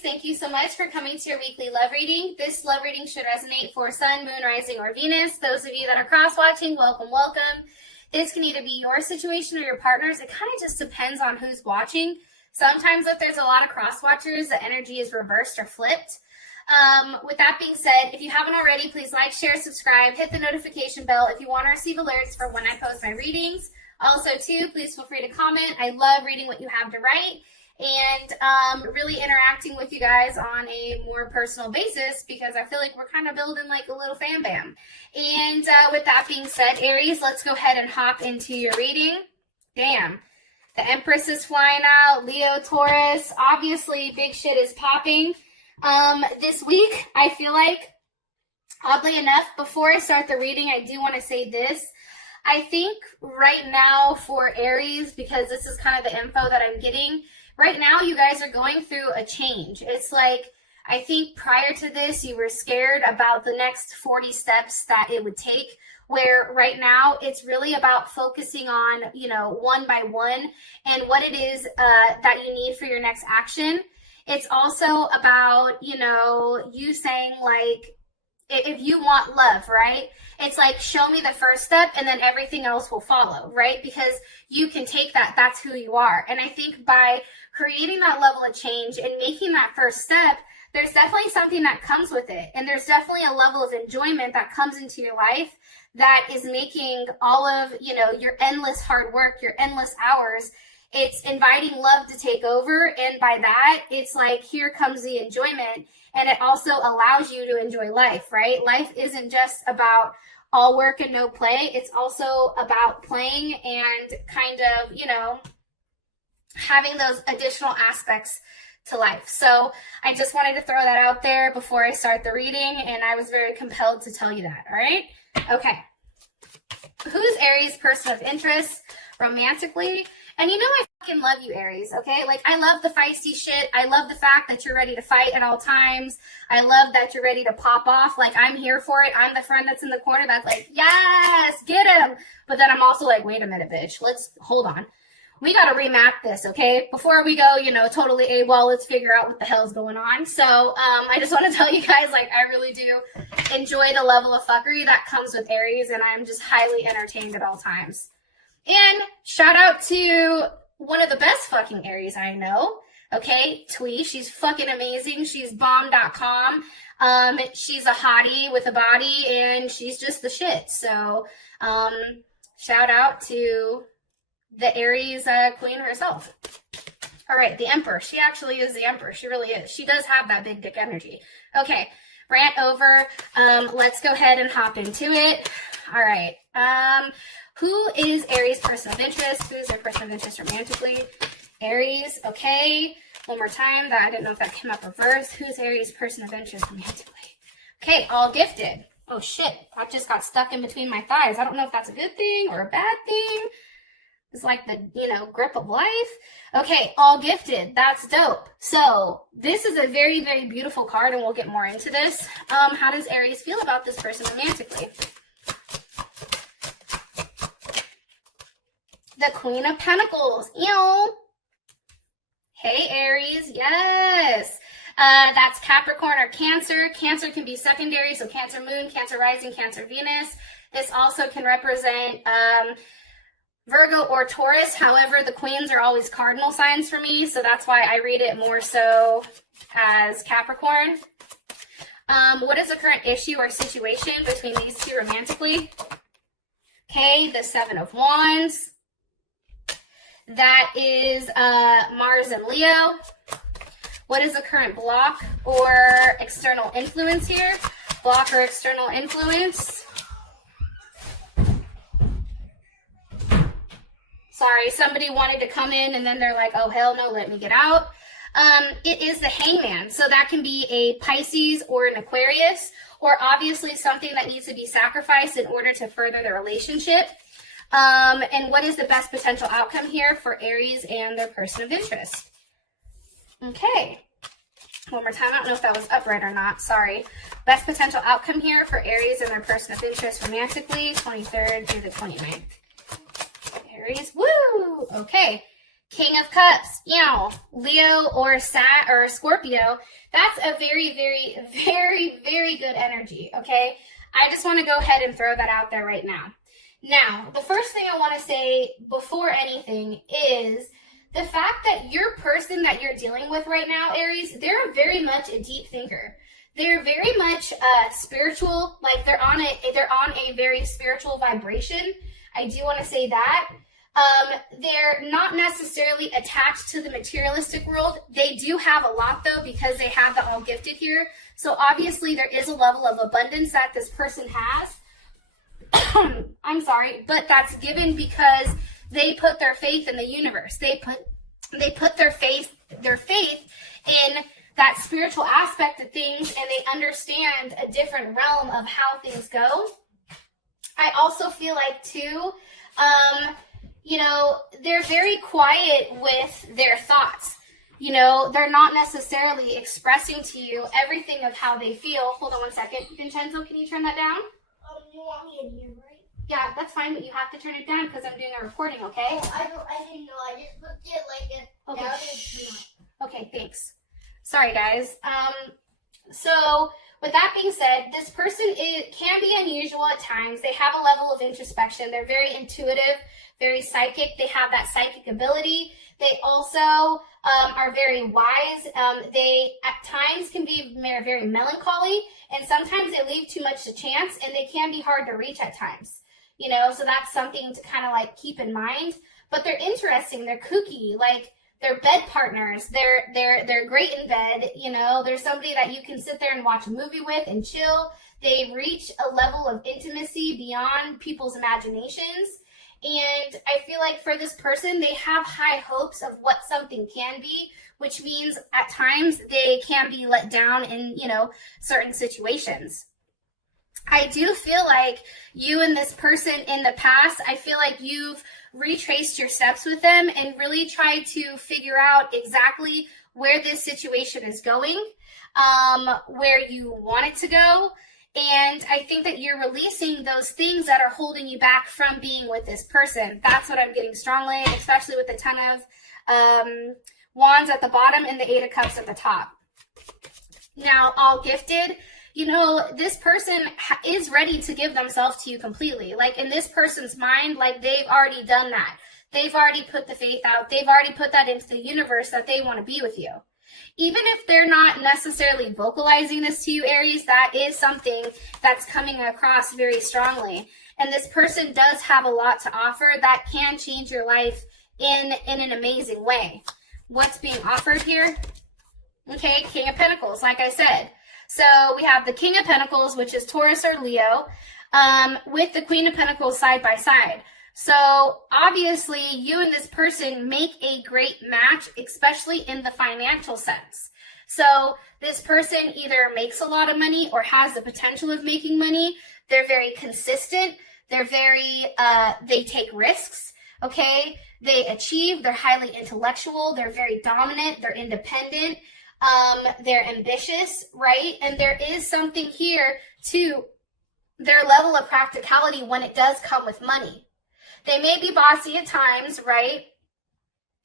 thank you so much for coming to your weekly love reading. This love reading should resonate for Sun, Moon, Rising, or Venus. Those of you that are cross-watching, welcome, welcome. This can either be your situation or your partner's. It kind of just depends on who's watching. Sometimes if there's a lot of cross-watchers, the energy is reversed or flipped. With that being said, if you haven't already, please like, share, subscribe, hit the notification bell if you want to receive alerts for when I post my readings. Also, too, please feel free to comment. I love reading what you have to write and really interacting with you guys on a more personal basis because I feel like we're kind of building like a little fam bam. And with that being said, Aries, let's go ahead and hop into your reading. Damn. The Empress is flying out. Leo, Taurus. Obviously, big shit is popping. This week, I feel like, oddly enough, before I start the reading, I do want to say this. I think right now for Aries, because this is kind of the info that I'm getting, right now you guys are going through a change. It's like, I think prior to this, you were scared about the next 40 steps that it would take, where right now it's really about focusing on, you know, one by one and what it is that you need for your next action. It's also about, you know, you saying like, if you want love, right? It's like, show me the first step and then everything else will follow, right? Because you can take that, that's who you are. And I think by creating that level of change and making that first step, there's definitely something that comes with it. And there's definitely a level of enjoyment that comes into your life that is making all of, you know, your endless hard work, your endless hours, it's inviting love to take over. And by that, it's like, here comes the enjoyment. And it also allows you to enjoy life, right? Life isn't just about all work and no play. It's also about playing and kind of, you know, having those additional aspects to life. So I just wanted to throw that out there before I start the reading. And I was very compelled to tell you that. All right. Okay. Who's Aries' person of interest romantically? And you know I fucking love you, Aries, okay? Like, I love the feisty shit. I love the fact that you're ready to fight at all times. I love that you're ready to pop off. Like, I'm here for it. I'm the friend that's in the corner that's like, yes, get him. But then I'm also like, wait a minute, bitch. Let's, hold on. We got to remap this, okay? Before we go, you know, totally AWOL, let's figure out what the hell's going on. So, I just want to tell you guys, like, I really do enjoy the level of fuckery that comes with Aries, and I'm just highly entertained at all times. And shout out to one of the best fucking Aries I know, okay? Twee, she's fucking amazing. She's bomb.com. She's a hottie with a body, and she's just the shit. So, shout out to the Aries queen herself. All right, the Emperor. She actually is the Emperor. She really is. She does have that big dick energy. Okay, rant over. Let's go ahead and hop into it. All right. Who is Aries' person of interest? Who is their person of interest romantically? Aries. Okay. One more time. That I didn't know if that came up reverse. Who's Aries' person of interest romantically? Okay, all gifted. Oh shit. That just got stuck in between my thighs. I don't know if that's a good thing or a bad thing. It's like the, you know, grip of life. Okay, all gifted. That's dope. So this is a very, very beautiful card, and we'll get more into this. How does Aries feel about this person romantically? The Queen of Pentacles. Ew. Hey, Aries. Yes. That's Capricorn or Cancer. Cancer can be secondary, so Cancer Moon, Cancer Rising, Cancer Venus. This also can represent Virgo or Taurus. However, the queens are always cardinal signs for me, so that's why I read it more so as Capricorn. What is the current issue or situation between these two romantically? Okay, the Seven of Wands. That is Mars and Leo. What is the current block or external influence here? Block or external influence. Sorry, somebody wanted to come in and then they're like, oh, hell no, let me get out. It is the Hangman. So that can be a Pisces or an Aquarius, or obviously something that needs to be sacrificed in order to further the relationship. And what is the best potential outcome here for Aries and their person of interest? Okay. One more time. I don't know if that was upright or not. Sorry. Best potential outcome here for Aries and their person of interest romantically, 23rd through the 29th. Aries. Woo! Okay. King of Cups, Leo or Scorpio, that's a very, very, very, very good energy, okay? I just want to go ahead and throw that out there right now. Now, the first thing I want to say before anything is the fact that your person that you're dealing with right now, Aries, they're very much a deep thinker. They're very much spiritual, like they're on a very spiritual vibration. I do want to say that. They're not necessarily attached to the materialistic world. They do have a lot though, because they have the all gifted here. So obviously there is a level of abundance that this person has. I'm sorry, but that's given because they put their faith in the universe. They put their faith in that spiritual aspect of things, and they understand a different realm of how things go. I also feel like too, they're very quiet with their thoughts. They're not necessarily expressing to you everything of how they feel. Hold on one second. Vincenzo, can you turn that down? You want me in here, right? Yeah, that's fine, but you have to turn it down because I'm doing a recording, okay? Oh, I didn't know. I just put it like a Okay. down and Okay, thanks. Sorry, guys. So with that being said, this person can be unusual at times. They have a level of introspection. They're very intuitive, very psychic. They have that psychic ability. They also are very wise. They at times can be very melancholy, and sometimes they leave too much to chance, and they can be hard to reach at times. So that's something to kind of like keep in mind. But they're interesting. They're kooky. Like, they're bed partners. They're great in bed. They're somebody that you can sit there and watch a movie with and chill. They reach a level of intimacy beyond people's imaginations. And I feel like for this person, they have high hopes of what something can be, which means at times they can be let down in, certain situations. I do feel like you and this person in the past, I feel like you've retraced your steps with them and really tried to figure out exactly where this situation is going, where you want it to go. And I think that you're releasing those things that are holding you back from being with this person. That's what I'm getting strongly, especially with the 10 of Wands at the bottom and the 8 of Cups at the top. Now, all gifted, this person is ready to give themselves to you completely. Like, in this person's mind, like, they've already done that. They've already put the faith out. They've already put that into the universe that they want to be with you. Even if they're not necessarily vocalizing this to you, Aries, that is something that's coming across very strongly. And this person does have a lot to offer that can change your life in an amazing way. What's being offered here? Okay, King of Pentacles, like I said. So we have the King of Pentacles, which is Taurus or Leo, with the Queen of Pentacles side by side. So obviously you and this person make a great match, especially in the financial sense. So this person either makes a lot of money or has the potential of making money. They're very consistent. They're they take risks, okay? They achieve. They're highly intellectual. They're very dominant. They're independent. They're ambitious, right? And there is something here to their level of practicality when it does come with money. They may be bossy at times, right?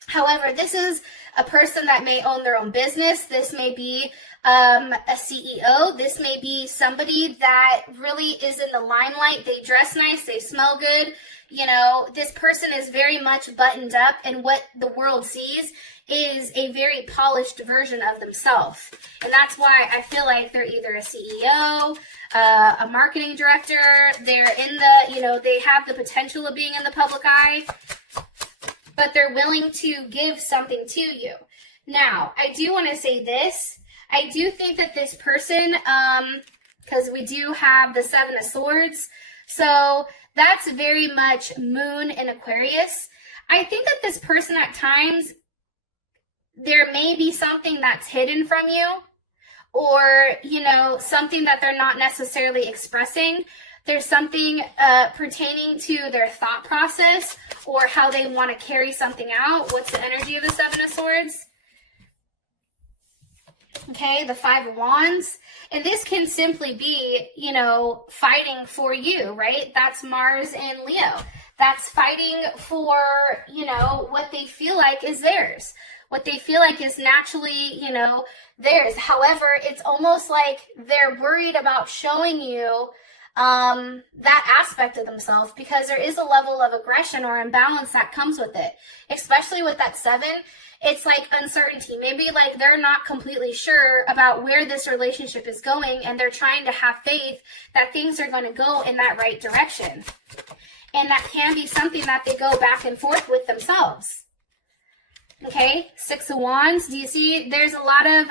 However, this is a person that may own their own business. This may be a CEO. This may be somebody that really is in the limelight. They dress nice. They smell good. This person is very much buttoned up, and what the world sees is a very polished version of themselves. And that's why I feel like they're either a CEO, a marketing director, they're in the, they have the potential of being in the public eye, but they're willing to give something to you. Now, I do want to say this. I do think that this person, because we do have the 7 of Swords, so that's very much Moon in Aquarius. I think that this person at times, there may be something that's hidden from you, or, something that they're not necessarily expressing. There's something pertaining to their thought process or how they want to carry something out. What's the energy of the 7 of Swords? Okay, the 5 of Wands. And this can simply be, fighting for you, right? That's Mars and Leo. that's fighting for, you know, what they feel like is theirs, what they feel like is naturally, you know, theirs. However, it's almost like they're worried about showing you that aspect of themselves, because there is a level of aggression or imbalance that comes with it, especially with that 7. It's like uncertainty. Maybe like they're not completely sure about where this relationship is going, and they're trying to have faith that things are going to go in that right direction. And that can be something that they go back and forth with themselves. Okay, 6 of Wands. Do you see there's a lot of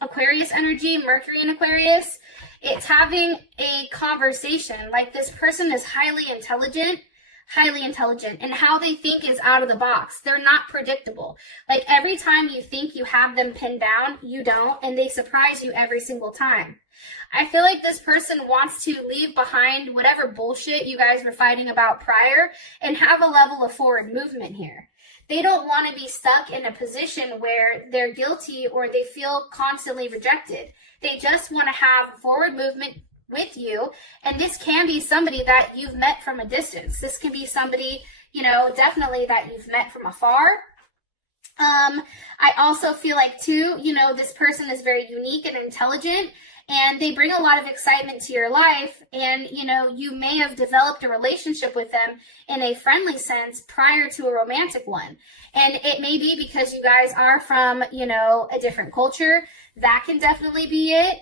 Aquarius energy, Mercury in Aquarius? It's having a conversation. Like this person is highly intelligent, and how they think is out of the box. They're not predictable. Like every time you think you have them pinned down, you don't, and they surprise you every single time. I feel like this person wants to leave behind whatever bullshit you guys were fighting about prior and have a level of forward movement here. They don't want to be stuck in a position where they're guilty or they feel constantly rejected. They just want to have forward movement with you. And this can be somebody that you've met from a distance. This can be somebody, you know, definitely that you've met from afar. I also feel like too, you know, this person is very unique and intelligent, and they bring a lot of excitement to your life. And, you know, you may have developed a relationship with them in a friendly sense prior to a romantic one. And it may be because you guys are from, you know, a different culture. That can definitely be it.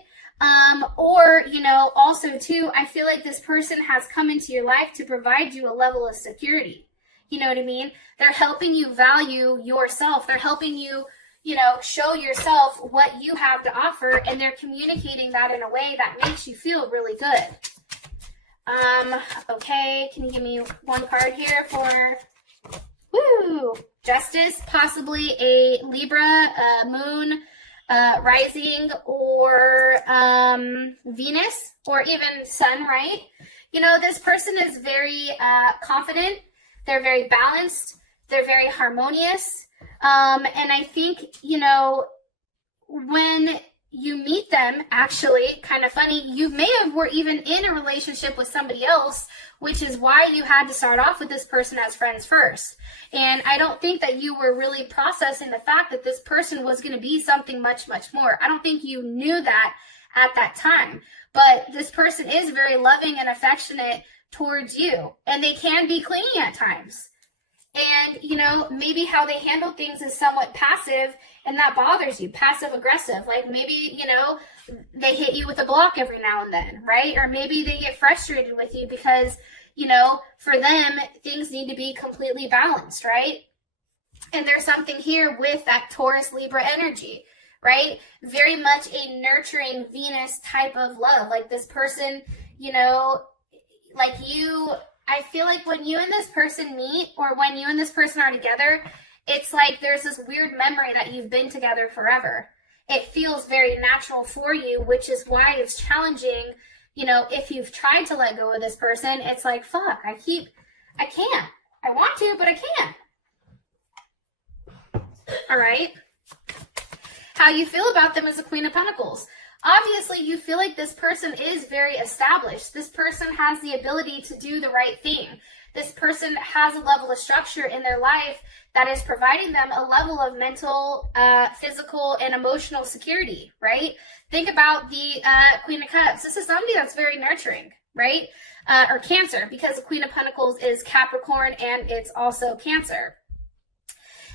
Or, you know, also too, I feel like this person has come into your life to provide you a level of security. You know what I mean? They're helping you value yourself. They're helping you, you know, show yourself what you have to offer, and they're communicating that in a way that makes you feel really good. Okay, can you give me one card here for, Justice, possibly a Libra, moon, rising, or Venus, or even sun, right? You know, this person is very confident. They're very balanced. They're very harmonious. And I think, you know, when you meet them, actually, kind of funny, you may have were even in a relationship with somebody else, which is why you had to start off with this person as friends first. And I don't think that you were really processing the fact that this person was going to be something much, much more. I don't think you knew that at that time. But this person is very loving and affectionate towards you, and they can be clingy at times. And, you know, maybe how they handle things is somewhat passive, and that bothers you, passive aggressive. Like maybe, you know, they hit you with a block every now and then, right? Or maybe they get frustrated with you because, you know, for them, things need to be completely balanced, right? And there's something here with that Taurus Libra energy, right? Very much a nurturing Venus type of love. Like this person, you know, like you, I feel like when you and this person meet, or when you and this person are together, it's like there's this weird memory that you've been together forever. It feels very natural for you, which is why it's challenging. You know, if you've tried to let go of this person, it's like, fuck, I can't. I want to, but I can't. All right. How you feel about them is the Queen of Pentacles. Obviously, you feel like this person is very established. This person has the ability to do the right thing. This person has a level of structure in their life that is providing them a level of mental, physical, and emotional security, right? Think about the Queen of Cups. This is somebody that's very nurturing, right? Or Cancer, because the Queen of Pentacles is Capricorn and it's also Cancer.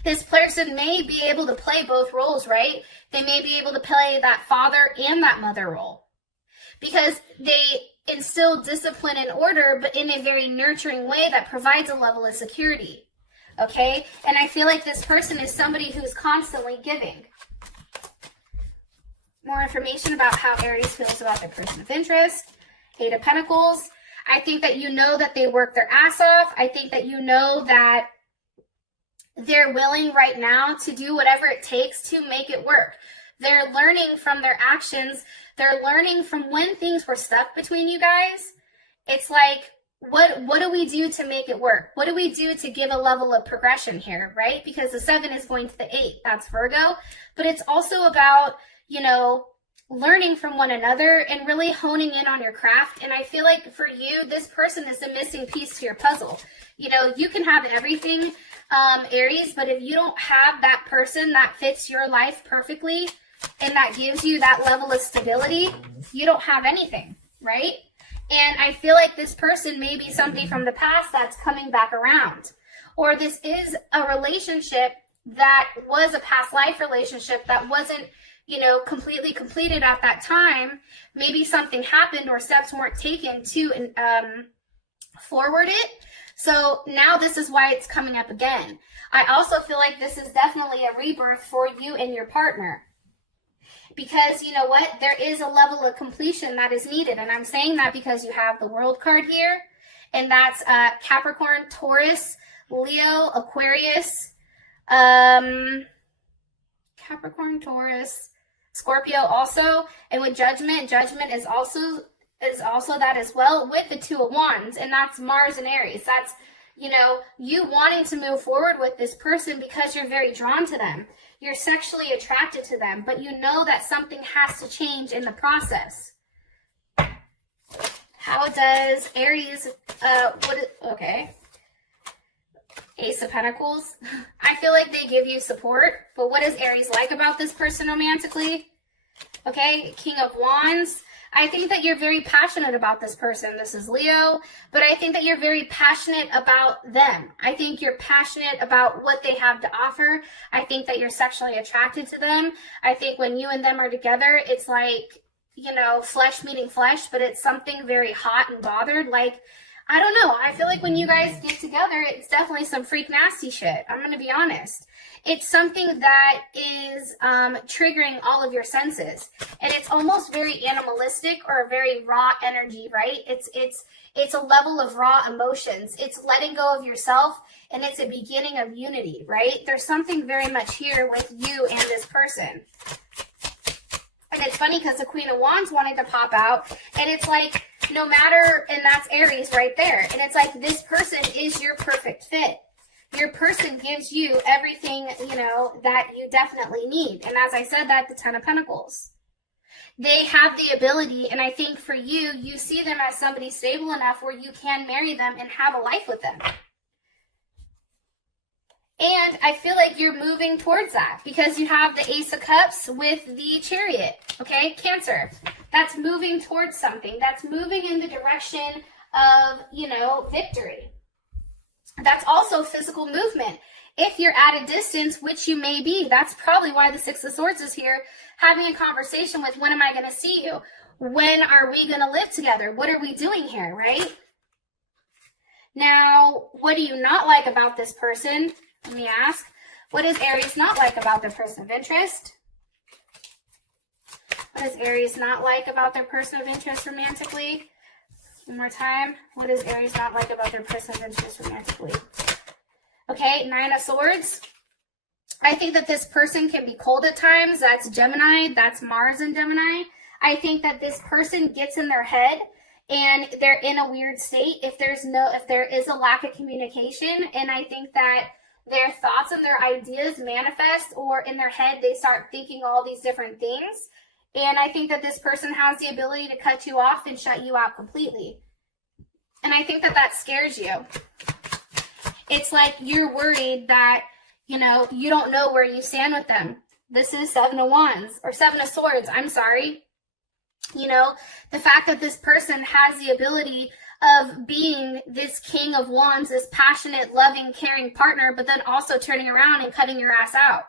This person may be able to play both roles, right? They may be able to play that father and that mother role, because they instill discipline and order, but in a very nurturing way that provides a level of security, okay? And I feel like this person is somebody who's constantly giving. More information about how Aries feels about their person of interest. 8 of Pentacles. I think that you know that they work their ass off. I think that you know that they're willing right now to do whatever it takes to make it work. They're learning from their actions. They're learning from when things were stuck between you guys. It's like, what do we do to make it work? What do we do to give a level of progression here, right? Because the 7 is going to the 8. That's Virgo. But it's also about, you know, learning from one another and really honing in on your craft. And I feel like for you, this person is the missing piece to your puzzle. You know, you can have everything, Aries, but if you don't have that person that fits your life perfectly and that gives you that level of stability, you don't have anything, right? And I feel like this person may be somebody from the past that's coming back around. Or this is a relationship that was a past life relationship that wasn't, you know, completely completed at that time. Maybe something happened or steps weren't taken to forward it. So now this is why it's coming up again. I also feel like this is definitely a rebirth for you and your partner. Because you know what? There is a level of completion that is needed. And I'm saying that because you have the World card here. And that's Capricorn, Taurus, Leo, Aquarius, Capricorn, Taurus, Scorpio also. And with Judgment is also that as well, with the Two of Wands. And that's Mars and Aries. That's, you know, you wanting to move forward with this person because you're very drawn to them. You're sexually attracted to them, but you know that something has to change in the process. How does Aries, okay. Ace of Pentacles. I feel like they give you support, but what does Aries like about this person romantically? Okay, King of Wands. I think that you're very passionate about this person. This is Leo, but I think that you're very passionate about them. I think you're passionate about what they have to offer. I think that you're sexually attracted to them. I think when you and them are together, it's like, you know, flesh meeting flesh, but it's something very hot and bothered. Like, I don't know. I feel like when you guys get together, it's definitely some freak nasty shit. I'm going to be honest. It's something that is triggering all of your senses. And it's almost very animalistic or a very raw energy, right? It's a level of raw emotions. It's letting go of yourself, and it's a beginning of unity, right? There's something very much here with you and this person. And it's funny because the Queen of Wands wanted to pop out, and it's like, no matter, and that's Aries right there. And it's like, this person is your perfect fit. Your person gives you everything, you know, that you definitely need. And as I said, that the Ten of Pentacles. They have the ability, and I think for you, you see them as somebody stable enough where you can marry them and have a life with them. And I feel like you're moving towards that because you have the Ace of Cups with the Chariot, okay? Cancer. That's moving towards something. That's moving in the direction of, you know, victory. That's also physical movement. If you're at a distance, which you may be, that's probably why the Six of Swords is here, having a conversation with, when am I going to see you? When are we going to live together? What are we doing here, right? Now, what do you not like about this person? Let me ask. What does Aries not like about their person of interest? What does Aries not like about their person of interest romantically? One more time. What does Aries not like about their person of interest romantically? Okay, Nine of Swords. I think that this person can be cold at times. That's Gemini. That's Mars in Gemini. I think that this person gets in their head and they're in a weird state if there is a lack of communication. And I think that their thoughts and their ideas manifest, or in their head they start thinking all these different things. And I think that this person has the ability to cut you off and shut you out completely. And I think that that scares you. It's like you're worried that, you know, you don't know where you stand with them. This is Seven of Wands, or Seven of Swords, I'm sorry. You know, the fact that this person has the ability of being this King of Wands, this passionate, loving, caring partner, but then also turning around and cutting your ass out.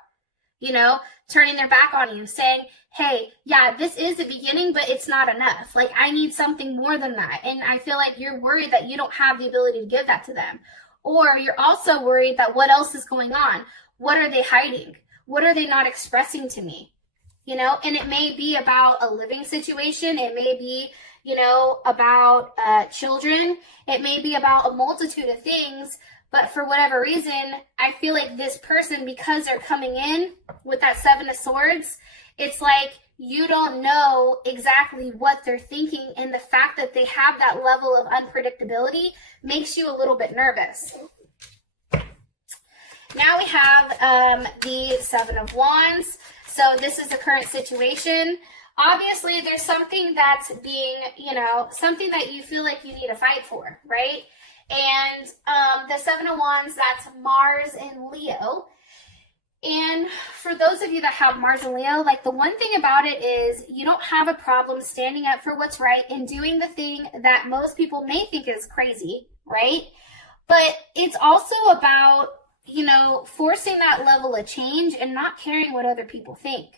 You know, turning their back on you, saying, hey, yeah, this is the beginning, but it's not enough. Like, I need something more than that. And I feel like you're worried that you don't have the ability to give that to them. Or you're also worried that what else is going on? What are they hiding? What are they not expressing to me? You know, and it may be about a living situation. It may be, you know, about children. It may be about a multitude of things. But for whatever reason, I feel like this person, because they're coming in with that Seven of Swords, it's like you don't know exactly what they're thinking. And the fact that they have that level of unpredictability makes you a little bit nervous. Now we have the Seven of Wands. So this is the current situation. Obviously, there's something that's being, something that you feel like you need to fight for, right? And the Seven of Wands, that's Mars and Leo. And for those of you that have Mars and Leo, like, the one thing about it is you don't have a problem standing up for what's right and doing the thing that most people may think is crazy, right? But it's also about, forcing that level of change and not caring what other people think.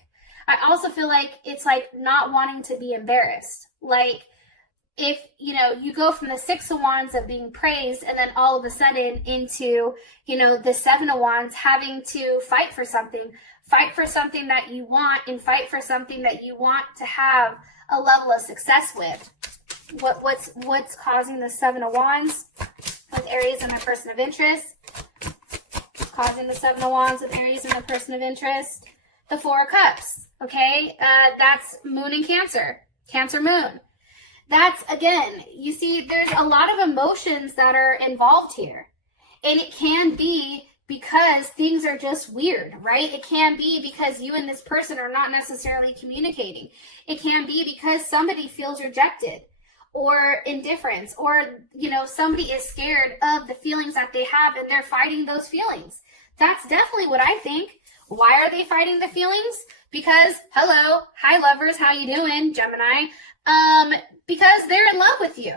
I also feel like it's like not wanting to be embarrassed. Like, if, you go from the Six of Wands of being praised and then all of a sudden into, the Seven of Wands having to fight for something that you want, and fight for something that you want to have a level of success with. What's causing the Seven of Wands with Aries and their person of interest? Causing the Seven of Wands with Aries and their person of interest? The Four of Cups, okay? That's Moon and Cancer Moon. That's, again, you see, there's a lot of emotions that are involved here. And it can be because things are just weird, right? It can be because you and this person are not necessarily communicating. It can be because somebody feels rejected or indifference, or, somebody is scared of the feelings that they have and they're fighting those feelings. That's definitely what I think. Why are they fighting the feelings? Because, hello, hi lovers, how you doing, Gemini? Because they're in love with you.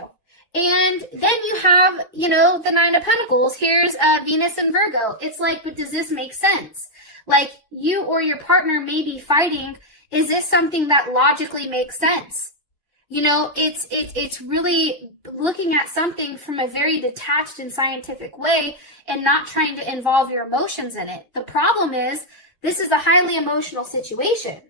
And then you have, the Nine of Pentacles. Here's Venus and Virgo. It's like, but does this make sense? Like, you or your partner may be fighting. Is this something that logically makes sense? It's really looking at something from a very detached and scientific way and not trying to involve your emotions in it. The problem is, this is a highly emotional situation.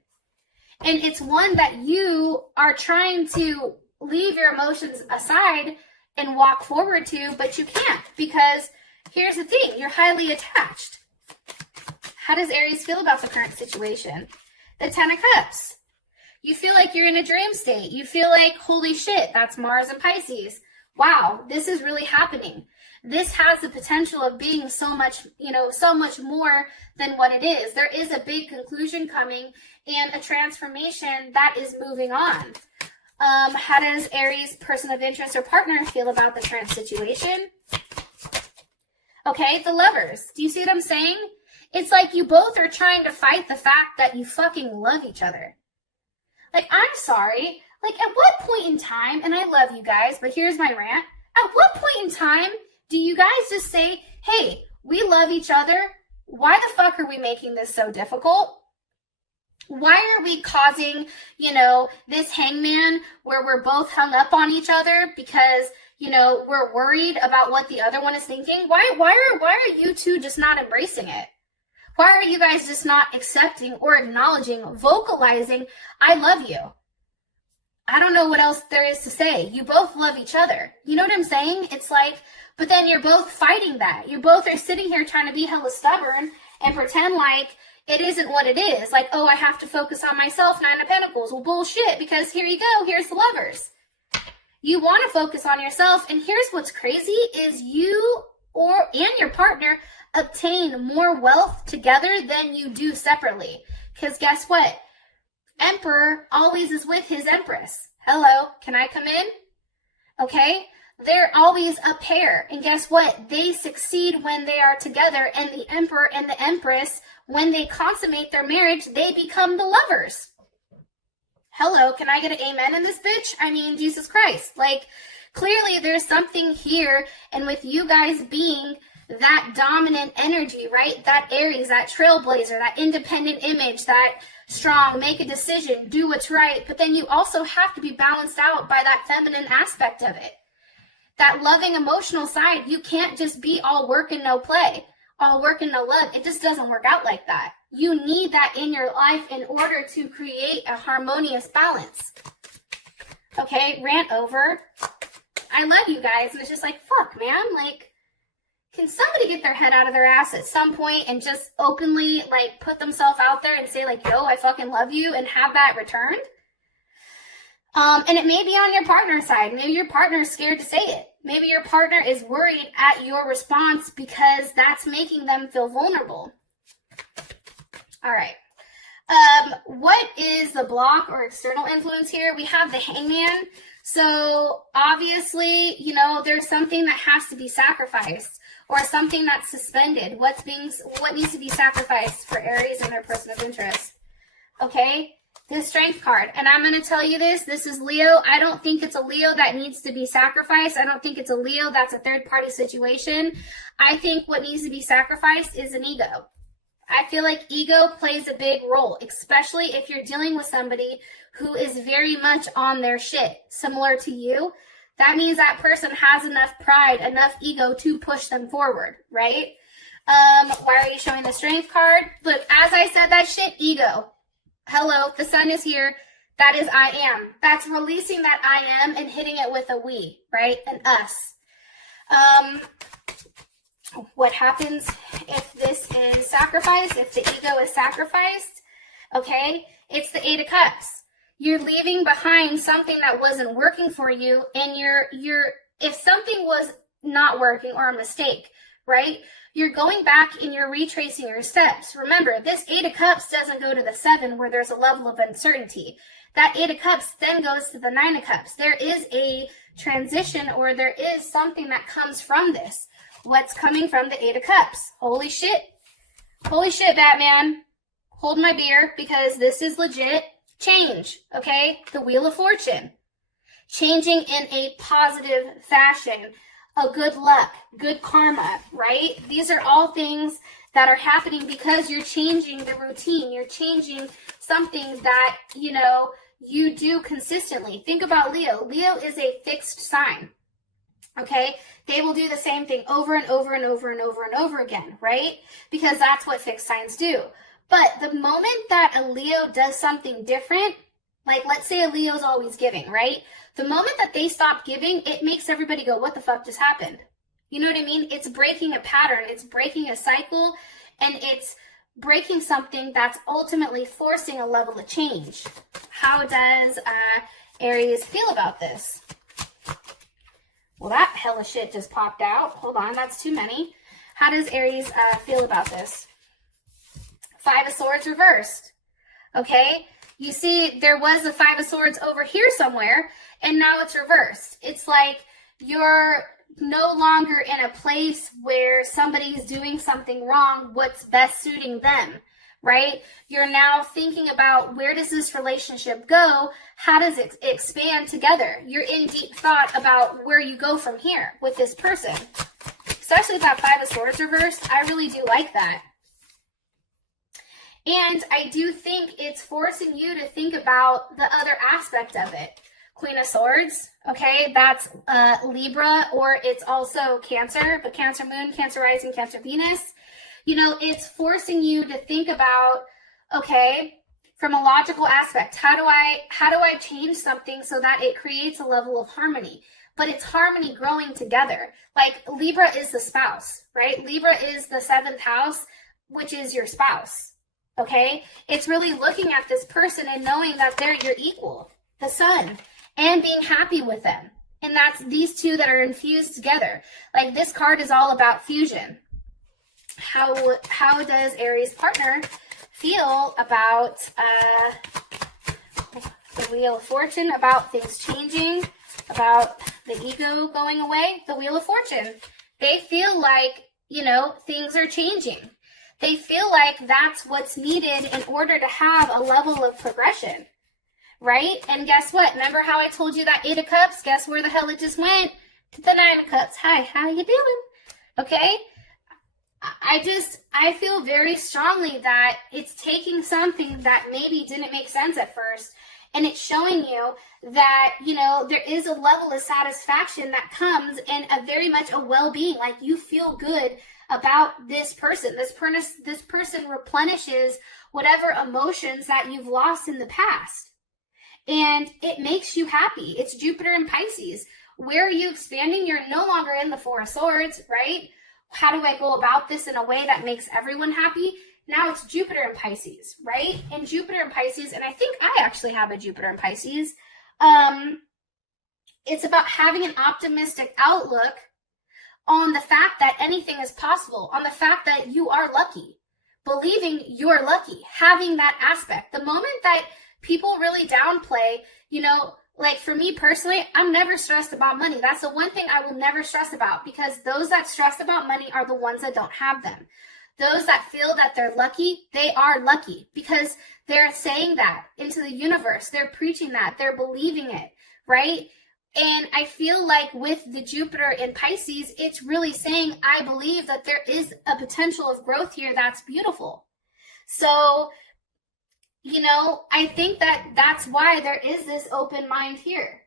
And it's one that you are trying to leave your emotions aside and walk forward to, but you can't, because here's the thing, you're highly attached. How does Aries feel about the current situation? The Ten of Cups. You feel like you're in a dream state. You feel like, holy shit, that's Mars and Pisces. Wow, this is really happening. This has the potential of being so much, so much more than what it is. There is a big conclusion coming and a transformation that is moving on. How does Aries, person of interest or partner, feel about the current situation? Okay, the Lovers. Do you see what I'm saying? It's like you both are trying to fight the fact that you fucking love each other. Like, I'm sorry. Like, at what point in time, and I love you guys, but here's my rant. At what point in time do you guys just say, hey, we love each other. Why the fuck are we making this so difficult? Why are we causing, this hangman where we're both hung up on each other because, we're worried about what the other one is thinking? Why are you two just not embracing it? Why are you guys just not accepting or acknowledging, vocalizing, I love you? I don't know what else there is to say. You both love each other. You know what I'm saying? It's like, but then you're both fighting that. You both are sitting here trying to be hella stubborn and pretend like it isn't what it is. Like, oh, I have to focus on myself, Nine of Pentacles. Well, bullshit, because here you go. Here's the Lovers. You want to focus on yourself, and here's what's crazy is you and your partner obtain more wealth together than you do separately. Because guess what? Emperor always is with his Empress. Hello, can I come in? Okay? They're always a pair. And guess what? They succeed when they are together. And the Emperor and the Empress, when they consummate their marriage, they become the Lovers. Hello, can I get an amen in this bitch? I mean, Jesus Christ. Like, clearly there's something here. And with you guys being that dominant energy, right? That Aries, that trailblazer, that independent image, that strong, make a decision, do what's right. But then you also have to be balanced out by that feminine aspect of it. That loving emotional side. You can't just be all work and no play, all work and no love. It just doesn't work out like that. You need that in your life in order to create a harmonious balance. Okay, rant over. I love you guys. And it's just like, fuck, man. Like, can somebody get their head out of their ass at some point and just openly, like, put themselves out there and say, like, yo, I fucking love you, and have that returned? And it may be on your partner's side. Maybe your partner is scared to say it. Maybe your partner is worried at your response because that's making them feel vulnerable. All right. What is the block or external influence here? We have the Hangman. So obviously, you know, there's something that has to be sacrificed or something that's suspended. What needs to be sacrificed for Aries and their person of interest? Okay, the Strength card. And I'm going to tell you this is Leo. I don't think it's a Leo that needs to be sacrificed. I don't think it's a Leo that's a third-party situation. I think what needs to be sacrificed is an ego. I feel like ego plays a big role, especially if you're dealing with somebody who is very much on their shit, similar to you. That means that person has enough pride, enough ego to push them forward, right? Why are you showing the Strength card? Look, as I said that shit, ego. Hello, the sun is here. That is I am. That's releasing that I am and hitting it with a we, right? An us. What happens if this is sacrificed, if the ego is sacrificed? Okay, it's the Eight of Cups. You're leaving behind something that wasn't working for you, and if something was not working or a mistake, right? You're going back and you're retracing your steps. Remember, this Eight of Cups doesn't go to the Seven where there's a level of uncertainty. That Eight of Cups then goes to the Nine of Cups. There is a transition, or there is something that comes from this. What's coming from the Eight of Cups? Holy shit. Holy shit, Batman. Hold my beer, because this is legit change, okay? The Wheel of Fortune. Changing in a positive fashion. A good luck, good karma, right? These are all things that are happening because you're changing the routine. You're changing something that, you know, you do consistently. Think about Leo. Leo is a fixed sign, okay? They will do the same thing over and over and over and over and over again, right? Because that's what fixed signs do. But the moment that a Leo does something different, like let's say a Leo's always giving, right? The moment that they stop giving, it makes everybody go, what the fuck just happened? You know what I mean? It's breaking a pattern, it's breaking a cycle, and it's breaking something that's ultimately forcing a level of change. How does Aries feel about this? Well, that hella shit just popped out. Hold on, that's too many. How does Aries feel about this? Five of Swords reversed. Okay? You see, there was a Five of Swords over here somewhere, and now it's reversed. It's like you're no longer in a place where somebody's doing something wrong, what's best suiting them, right? You're now thinking about, where does this relationship go? How does it expand together? You're in deep thought about where you go from here with this person. Especially with that Five of Swords reversed, I really do like that. And I do think it's forcing you to think about the other aspect of it. Queen of Swords, okay, that's Libra, or it's also Cancer, but Cancer Moon, Cancer Rising, Cancer Venus. You know, it's forcing you to think about, okay, from a logical aspect, how do I change something so that it creates a level of harmony? But it's harmony growing together. Like Libra is the spouse, right? Libra is the 7th house, which is your spouse. Okay, it's really looking at this person and knowing that they're your equal, the sun, and being happy with them. And that's these two that are infused together. Like this card is all about fusion. How does Aries partner feel about the Wheel of Fortune, about things changing, about the ego going away? The Wheel of Fortune. They feel like, you know, things are changing. They feel like that's what's needed in order to have a level of progression, right? And guess what? Remember how I told you that Eight of Cups? Guess where the hell it just went? To the Nine of Cups. Hi, how you doing? Okay? I feel very strongly that it's taking something that maybe didn't make sense at first, and it's showing you that, you know, there is a level of satisfaction that comes in a very much a well-being. Like you feel good about this person. This person replenishes whatever emotions that you've lost in the past. And it makes you happy. It's Jupiter and Pisces. Where are you expanding? You're no longer in the Four of Swords, right? How do I go about this in a way that makes everyone happy? Now it's Jupiter and Pisces, right? And Jupiter and Pisces, and I think I actually have a Jupiter and Pisces. It's about having an optimistic outlook on the fact that anything is possible, on the fact that you are lucky. believing you're lucky, having that aspect. The moment that people really downplay, you know, like for me personally, I'm never stressed about money. That's the one thing I will never stress about, because those that stress about money are the ones that don't have them. Those that feel that they're lucky, they are lucky because they're saying that into the universe. They're preaching that. They're believing it, right? And I feel like with the Jupiter in Pisces, it's really saying, I believe that there is a potential of growth here that's beautiful. So, you know, I think that that's why there is this open mind here.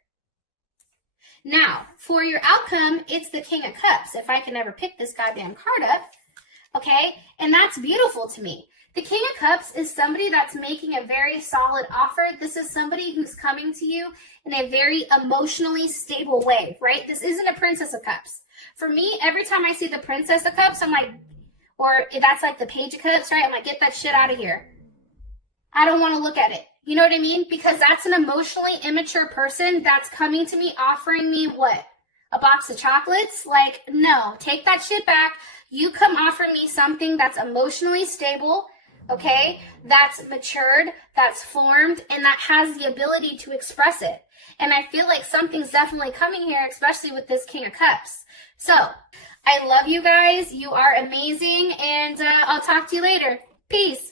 Now, for your outcome, it's the King of Cups. If I can ever pick this goddamn card up, okay? And that's beautiful to me. The King of Cups is somebody that's making a very solid offer. This is somebody who's coming to you in a very emotionally stable way, right? This isn't a Princess of Cups. For me, every time I see the Princess of Cups, I'm like, or if that's like the Page of Cups, right? I'm like, get that shit out of here. I don't want to look at it. You know what I mean? Because that's an emotionally immature person that's coming to me offering me what? A box of chocolates? Like, no, take that shit back. You come offer me something that's emotionally stable, okay, that's matured, that's formed, and that has the ability to express it. And I feel like something's definitely coming here, especially with this King of Cups. So, I love you guys. You are amazing, and I'll talk to you later. Peace.